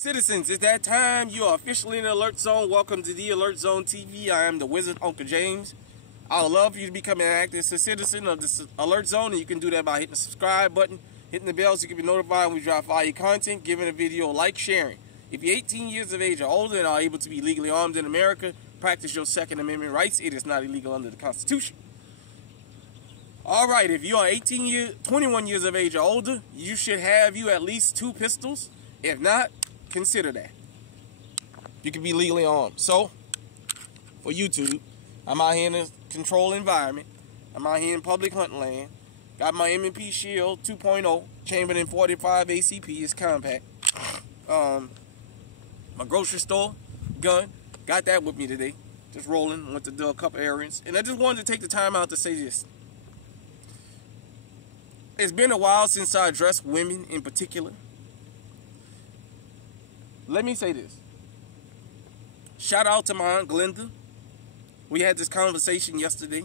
Citizens, it's that time. You are officially in the Alert Zone. Welcome to the Alert Zone TV. I am the Wizard, Uncle James. I would love for you to become an active citizen of the Alert Zone, and you can do that by hitting the subscribe button, hitting the bell so you can be notified when we drop fire content, giving a video a like, sharing. If you're 18 years of age or older and are able to be legally armed in America, practice your Second Amendment rights. It is not illegal under the Constitution. Alright, if you are 21 years of age or older, you should have you at least 2 pistols. If not, consider that. You can be legally armed. So, for YouTube, I'm out here in a controlled environment. I'm out here in public hunting land. Got my M&P Shield 2.0, chambered in 45 ACP. It's compact. My grocery store gun, got that with me today. Just rolling, went to do a couple errands. And I just wanted to take the time out to say this. It's been a while since I addressed women in particular. Let me say this. Shout out to my Aunt Glenda. We had this conversation yesterday.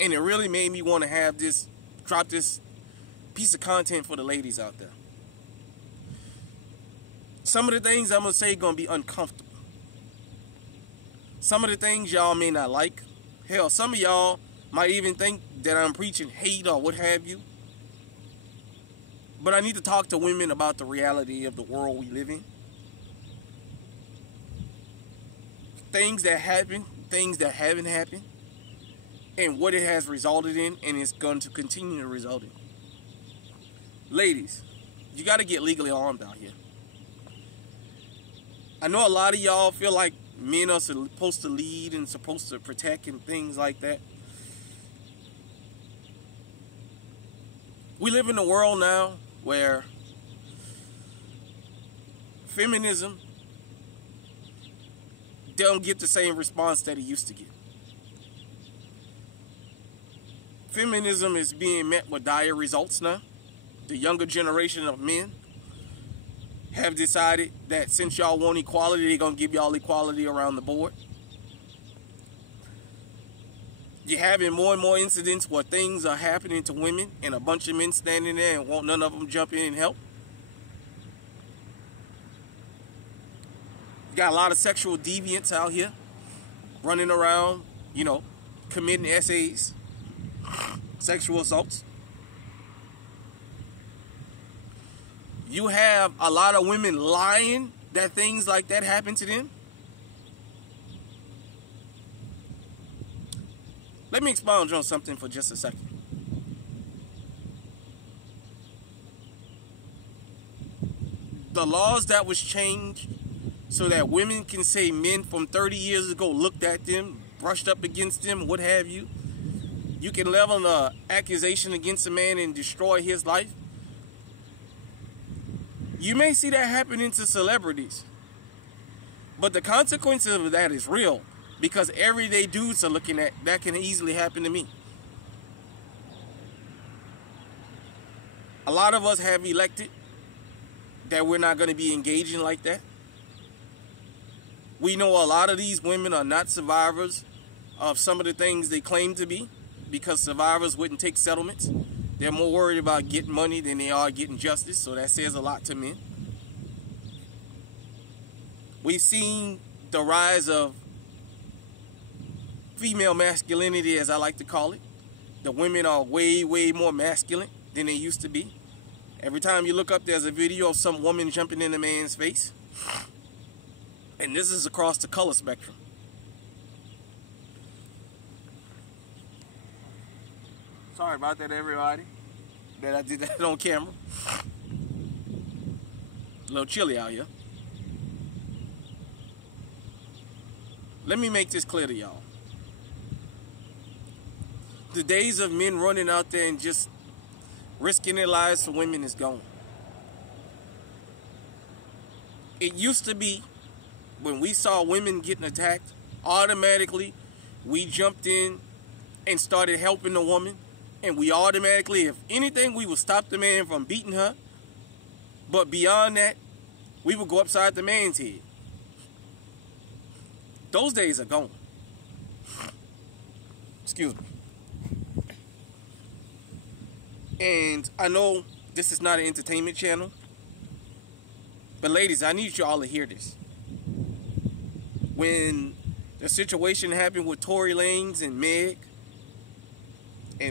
And it really made me want to drop this piece of content for the ladies out there. Some of the things I'm going to say are going to be uncomfortable. Some of the things y'all may not like. Hell, some of y'all might even think that I'm preaching hate or what have you. But I need to talk to women about the reality of the world we live in. Things that happen, things that haven't happened, and what it has resulted in and is going to continue to result in. Ladies, you got to get legally armed out here. I know a lot of y'all feel like men are supposed to lead and supposed to protect and things like that. We live in a world now where feminism don't get the same response that it used to get. Feminism is being met with dire results now. The younger generation of men have decided that since y'all want equality, they're going to give y'all equality around the board. You're having more and more incidents where things are happening to women and a bunch of men standing there and won't none of them jump in and help. You got a lot of sexual deviants out here running around, committing SAs, sexual assaults. You have a lot of women lying that things like that happen to them. Let me expound on something for just a second. The laws that was changed so that women can say men from 30 years ago looked at them, brushed up against them, what have you. You can level an accusation against a man and destroy his life. You may see that happening to celebrities. But the consequences of that is real. Because everyday dudes are looking at that can easily happen to me. A lot of us have elected that we're not going to be engaging like that. We know a lot of these women are not survivors of some of the things they claim to be, because survivors wouldn't take settlements. They're more worried about getting money than they are getting justice, so that says a lot to men. We've seen the rise of female masculinity, as I like to call it. The women are way, way more masculine than they used to be. Every time you look up, there's a video of some woman jumping in a man's face. And this is across the color spectrum. Sorry about that, everybody, that I did that on camera. A little chilly out here. Let me make this clear to y'all. The days of men running out there and just risking their lives for women is gone. It used to be when we saw women getting attacked, automatically we jumped in and started helping the woman. And we automatically, if anything, we would stop the man from beating her. But beyond that, we would go upside the man's head. Those days are gone. Excuse me. And I know this is not an entertainment channel, But ladies, I need you all to hear this. When the situation happened with Tory Lanez and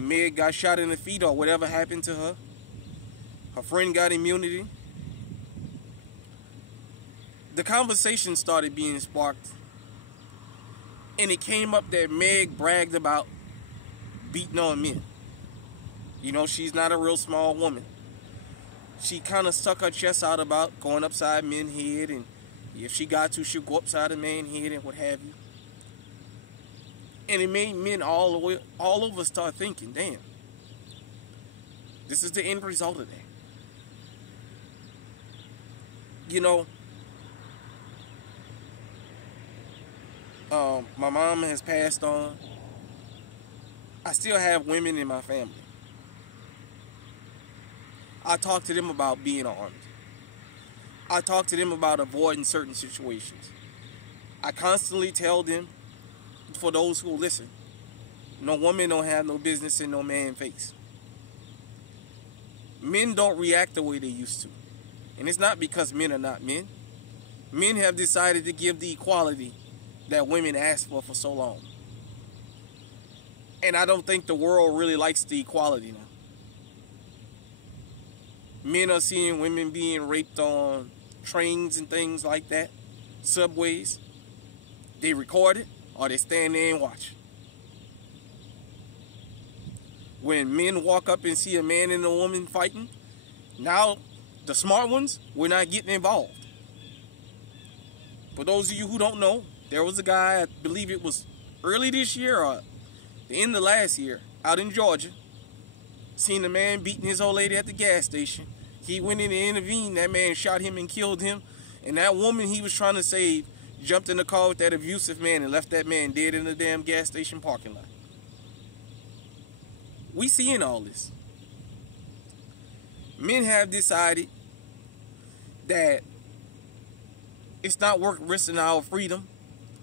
Meg got shot in the feet or whatever happened to her, her friend got immunity, the conversation started being sparked, and it came up that Meg bragged about beating on men. You know, she's not a real small woman. She kind of stuck her chest out about going upside men's head, and if she got to, she'll go upside a man's head and what have you. And it made men all over start thinking, damn, this is the end result of that. You know, my mom has passed on. I still have women in my family. I talk to them about being armed. I talk to them about avoiding certain situations. I constantly tell them, for those who listen, no woman don't have no business in no man's face. Men don't react the way they used to. And it's not because men are not men. Men have decided to give the equality that women asked for so long. And I don't think the world really likes the equality now. Men are seeing women being raped on trains and things like that, subways. They record it or they stand there and watch. When men walk up and see a man and a woman fighting, now the smart ones, we're not getting involved. For those of you who don't know, there was a guy, I believe it was early this year or the end of last year, out in Georgia, seen a man beating his old lady at the gas station. He went in and intervened. That man shot him and killed him. And that woman he was trying to save jumped in the car with that abusive man and left that man dead in the damn gas station parking lot. We seeing all this. Men have decided that it's not worth risking our freedom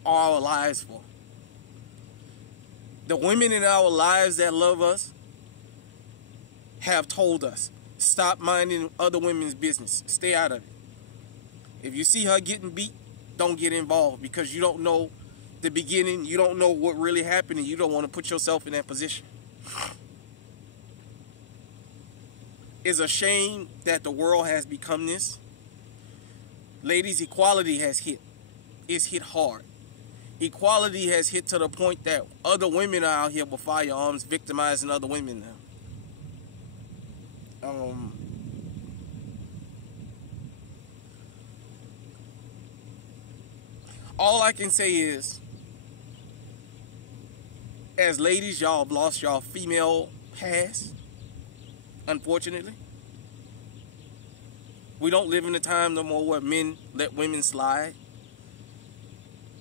or our lives for. The women in our lives that love us have told us, stop minding other women's business. Stay out of it. If you see her getting beat, don't get involved, because you don't know the beginning. You don't know what really happened, and you don't want to put yourself in that position. It's a shame that the world has become this. Ladies, equality has hit. It's hit hard. Equality has hit to the point that other women are out here with firearms victimizing other women now. All I can say is, as ladies, y'all have lost y'all female past, unfortunately. We don't live in a time no more where men let women slide.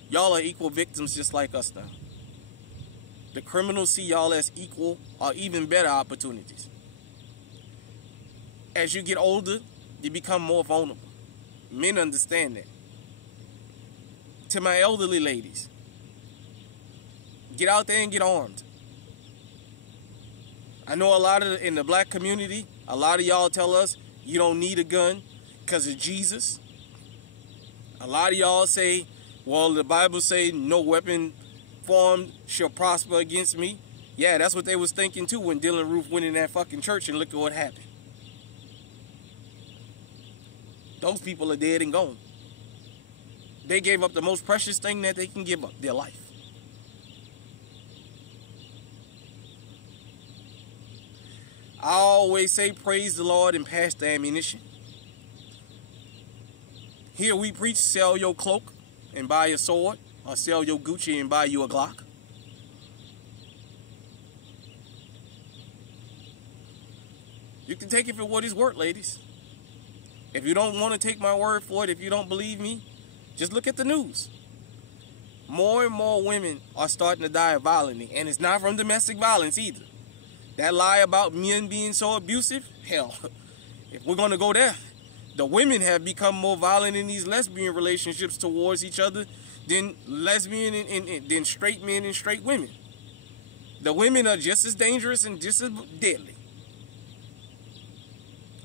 Y'all are equal victims just like us now. The criminals see y'all as equal or even better opportunities. As you get older, you become more vulnerable. Men understand that. To my elderly ladies, get out there and get armed. I know a lot in the black community, a lot of y'all tell us you don't need a gun because of Jesus. A lot of y'all say, well, the Bible say no weapon formed shall prosper against me. Yeah, that's what they was thinking too when Dylan Roof went in that fucking church, and look at what happened. Those people are dead and gone. They gave up the most precious thing that they can give up, their life. I always say praise the Lord and pass the ammunition. Here we preach, sell your cloak and buy a sword, or sell your Gucci and buy you a Glock. You can take it for what it's worth, ladies. If you don't want to take my word for it, if you don't believe me, just look at the news. More and more women are starting to die violently, and it's not from domestic violence either. That lie about men being so abusive, hell, if we're going to go there, the women have become more violent in these lesbian relationships towards each other than lesbian and than straight men and straight women. The women are just as dangerous and just as deadly.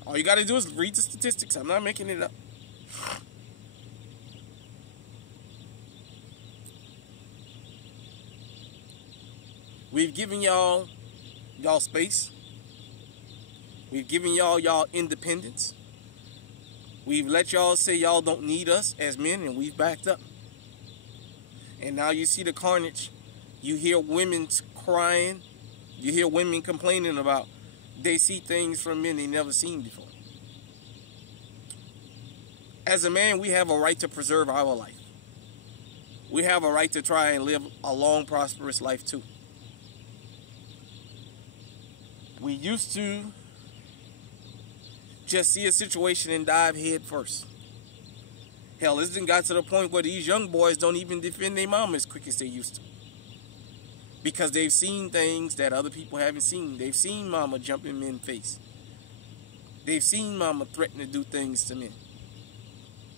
All you got to do is read the statistics. I'm not making it up. We've given y'all space. We've given y'all independence. We've let y'all say y'all don't need us as men, and we've backed up. And now you see the carnage. You hear women crying. You hear women complaining about they see things from men they never seen before. As a man, we have a right to preserve our life. We have a right to try and live a long, prosperous life too. We used to just see a situation and dive head first. Hell, it's got to the point where these young boys don't even defend their mama as quick as they used to. Because they've seen things that other people haven't seen. They've seen mama jump in men's face. They've seen mama threaten to do things to men.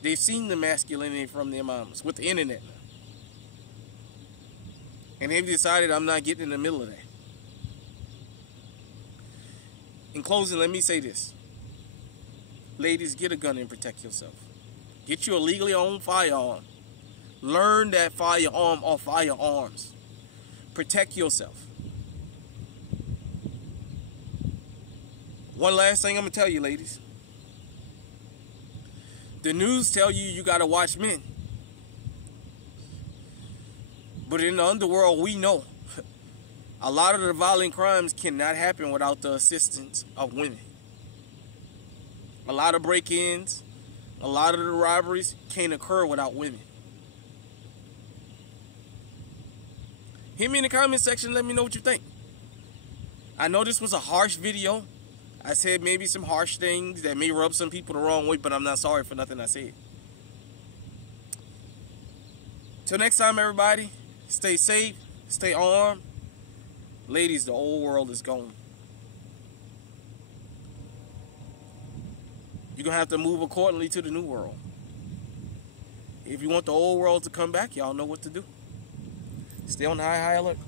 They've seen the masculinity from their mamas with the internet now. And they've decided, I'm not getting in the middle of that. In closing, let me say this. Ladies, get a gun and protect yourself. Get you a legally owned firearm. Learn that firearm or firearms. Protect yourself. One last thing I'm going to tell you, ladies. The news tell you got to watch men. But in the underworld, we know a lot of the violent crimes cannot happen without the assistance of women. A lot of break-ins, a lot of the robberies can't occur without women. Hit me in the comment section, let me know what you think. I know this was a harsh video. I said maybe some harsh things that may rub some people the wrong way, but I'm not sorry for nothing I said. Till next time, everybody, stay safe, stay armed. Ladies, the old world is gone. You're going to have to move accordingly to the new world. If you want the old world to come back, y'all know what to do. Stay on high alert.